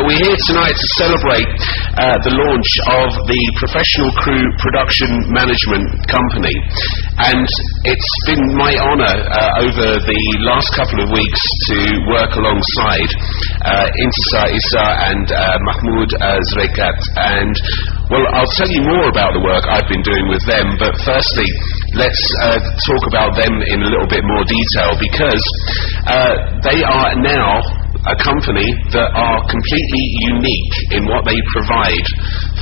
but we're here tonight to celebrate the launch of the Professional Crew Production Management Company. And it's been my honour over the last couple of weeks to work alongside Intisar Issa and Mahmoud Zreikat. And well, I'll tell you more about the work I've been doing with them, but firstly, let's talk about them in a little bit more detail, because they are now a company that are completely unique in what they provide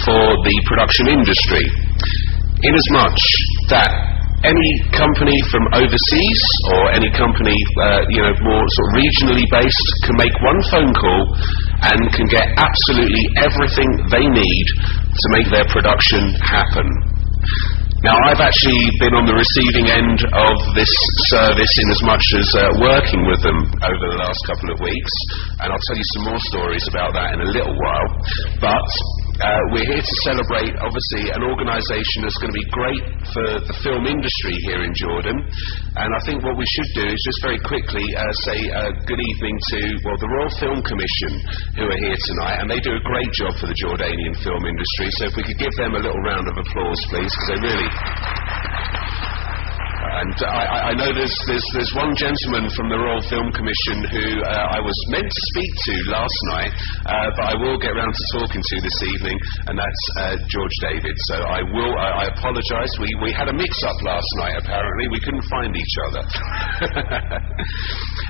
for the production industry, inasmuch that any company from overseas or any company more sort of regionally based can make one phone call and can get absolutely everything they need to make their production happen. Now, I've actually been on the receiving end of this service in as much as working with them over the last couple of weeks, and I'll tell you some more stories about that in a little while. But we're here to celebrate, obviously, an organisation that's going to be great for the film industry here in Jordan. And I think what we should do is just very quickly say good evening to, well, the Royal Film Commission, who are here tonight, and they do a great job for the Jordanian film industry. So if we could give them a little round of applause, please, because they really... And I know there's one gentleman from the Royal Film Commission who I was meant to speak to last night, but I will get round to talking to this evening, and that's George David. So I apologise. We had a mix-up last night, apparently. We couldn't find each other.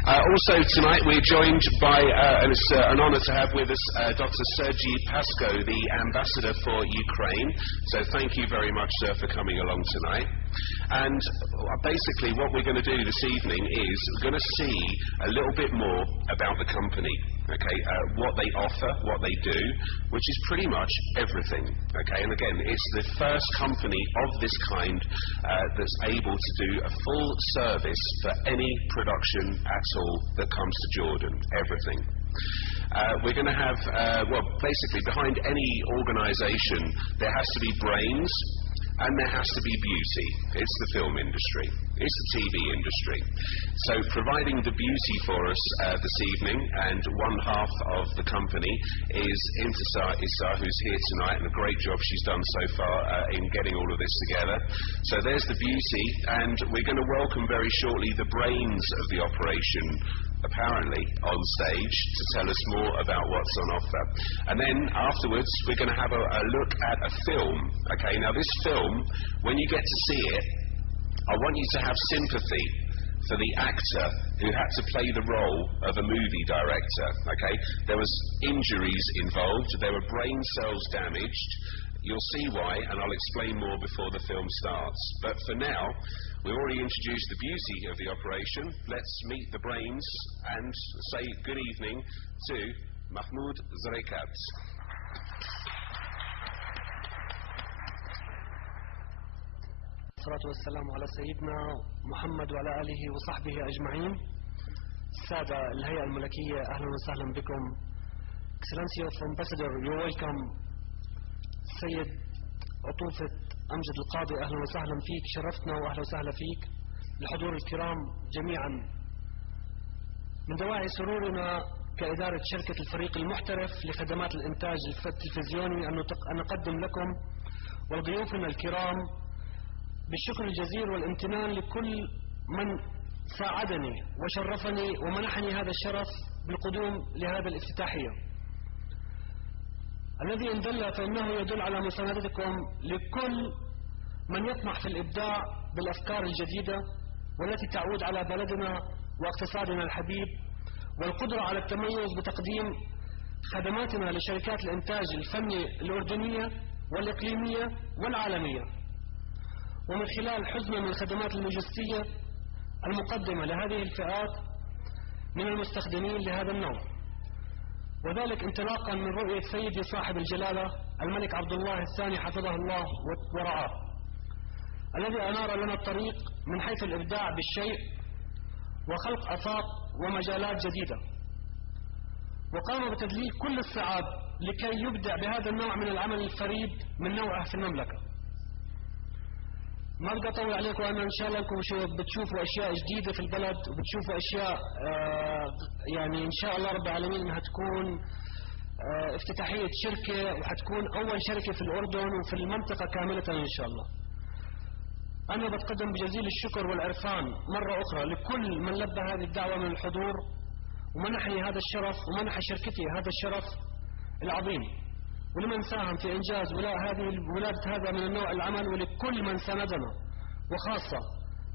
Also tonight we're joined by, and it's an honour to have with us, Dr. Sergei Pasko, the Ambassador for Ukraine. So thank you very much, sir, for coming along tonight. And basically what we're going to do this evening is we're going to see a little bit more about the company, okay, what they offer, what they do, which is pretty much everything, okay. And again, it's the first company of this kind that's able to do a full service for any production at all that comes to Jordan, everything. We're going to have, well, basically behind any organisation there has to be brains, and there has to be beauty. It's the film industry. It's the TV industry. So providing the beauty for us this evening, and one half of the company is Intisar Issa, who's here tonight, and a great job she's done so far in getting all of this together. So there's the beauty, and we're going to welcome very shortly the brains of the operation, apparently on stage, to tell us more about what's on offer. And then afterwards we're going to have a look at a film. Okay, now this film, when you get to see it, I want you to have sympathy for the actor who had to play the role of a movie director. Okay, there was injuries involved, there were brain cells damaged. You'll see why, and I'll explain more before the film starts. But for now, we've already introduced the beauty of the operation. Let's meet the brains and say good evening to Mahmoud Zreikat. الصلاة والسلام على سيدنا محمد وعلى آله وصحبه أجمعين. السادة الهيئة الملكية، أهلا وسهلا بكم. Excellency of Ambassador, you're welcome. سيد عطوفة أمجد القاضي، أهلا وسهلا فيك، شرفتنا وأهلا وسهلا فيك. الحضور الكرام جميعا، من دواعي سرورنا كإدارة شركة الفريق المحترف لخدمات الإنتاج التلفزيوني أن نقدم لكم وضيوفنا الكرام بالشكر الجزيل والامتنان لكل من ساعدني وشرفني ومنحني هذا الشرف بالقدوم لهذا الافتتاحية. الذي إن دل فإنه يدل على مساندتكم لكل من يطمح في الإبداع بالأفكار الجديدة والتي تعود على بلدنا واقتصادنا الحبيب، والقدرة على التميز بتقديم خدماتنا لشركات الإنتاج الفني الأردنية والإقليمية والعالمية، ومن خلال حزمة من الخدمات اللوجستية المقدمة لهذه الفئات من المستخدمين لهذا النوع، وذلك انطلاقا من رؤية سيدي صاحب الجلالة الملك عبد الله الثاني حفظه الله ورعاه، الذي أنار لنا الطريق من حيث الإبداع بالشيء وخلق آفاق ومجالات جديدة، وقام بتدليك كل الصعاب لكي يبدع بهذا النوع من العمل الفريد من نوعه في المملكة. ما بدي أطول عليكم، أنا إن شاء الله لكم بتشوفوا أشياء جديدة في البلد، وبتشوفوا أشياء يعني إن شاء الله رب العالمين إنها تكون افتتاحية شركة، وحتكون أول شركة في الأردن وفي المنطقة كاملة إن شاء الله. أنا بتقدم بجزيل الشكر والعرفان مرة أخرى لكل من لبى هذه الدعوة من الحضور ومنحني هذا الشرف ومنح شركتي هذا الشرف العظيم، ولمن ساهم في إنجاز ولادة هذا من النوع العمل، ولكل من ساندنا، وخاصة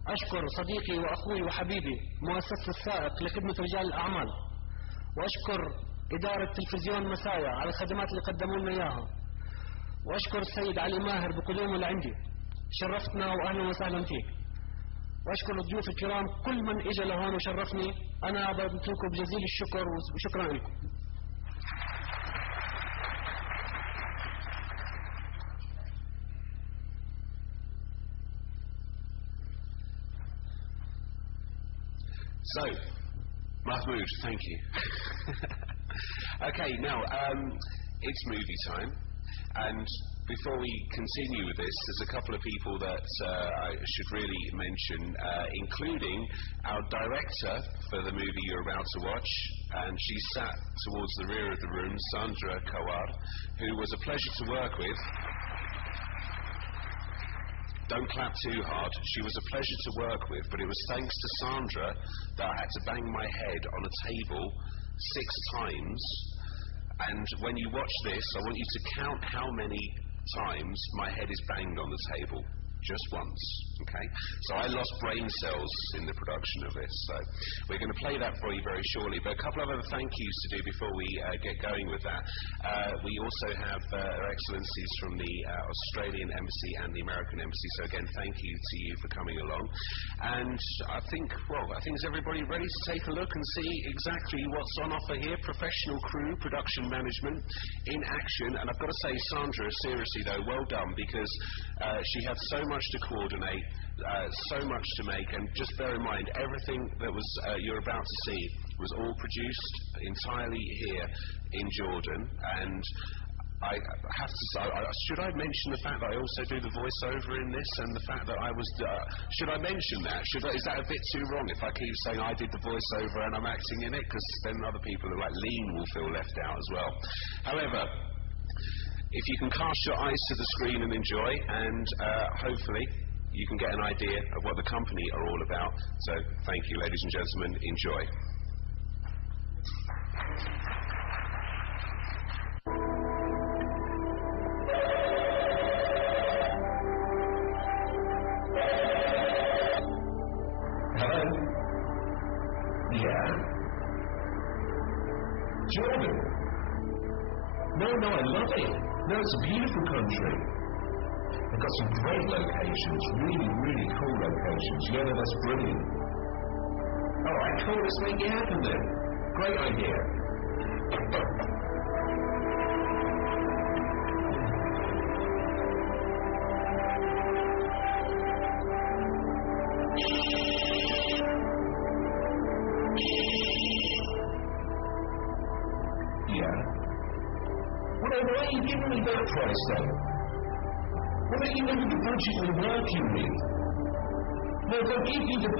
أشكر صديقي وأخوي وحبيبي مؤسسة السائق لخدمة رجال الأعمال، وأشكر إدارة تلفزيون مسايا على الخدمات اللي قدموا لنا إياها، وأشكر السيد علي ماهر بقدومه لعندي، شرفتنا وأهلا وسهلا فيك، وأشكر الضيوف الكرام كل من إجا لهون وشرفني. أنا بدعوكم بجزيل الشكر وشكرا لكم. So, Mahmoud, thank you. Okay, now, it's movie time, and before we continue with this, there's a couple of people that I should really mention, including our director for the movie you're about to watch, and she sat towards the rear of the room, Sandra Kawar, who was a pleasure to work with. Don't clap too hard. She was a pleasure to work with, but it was thanks to Sandra that I had to bang my head on a table 6 times. And when you watch this, I want you to count how many times my head is banged on the table. Just once, okay? So I lost brain cells in the production of this, so we're going to play that for you very shortly. But a couple of other thank yous to do before we get going with that. We also have Her Excellencies from the Australian Embassy and the American Embassy, so again, thank you to you for coming along. And I think is everybody ready to take a look and see exactly what's on offer here? Professional crew, production management in action. And I've got to say, Sandra, seriously though, well done, because she had so much to coordinate, so much to make, and just bear in mind, everything that was you're about to see was all produced entirely here in Jordan. And I have to say, should I mention the fact that I also do the voiceover in this, and the fact that I was, should I mention that? Is that a bit too wrong if I keep saying I did the voiceover and I'm acting in it? Because then other people who are like Lean will feel left out as well. However, if you can cast your eyes to the screen and enjoy, and hopefully you can get an idea of what the company are all about. So thank you, ladies and gentlemen. Enjoy. Hello? Yeah? Jordan? No, I love it. No, it's a beautiful country. They've got some great locations, really, really cool locations. Yeah, no, that's brilliant. All right, cool, let's make it happen then. Great idea. Why are you giving me that price then? What are you with the budget we're working with? No, they'll give you the